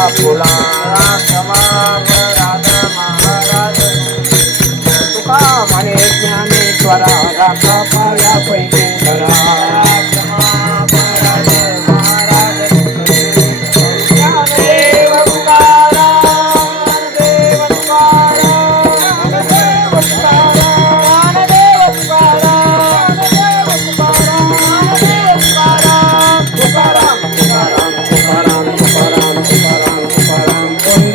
Tukamane jnane swara rakha paya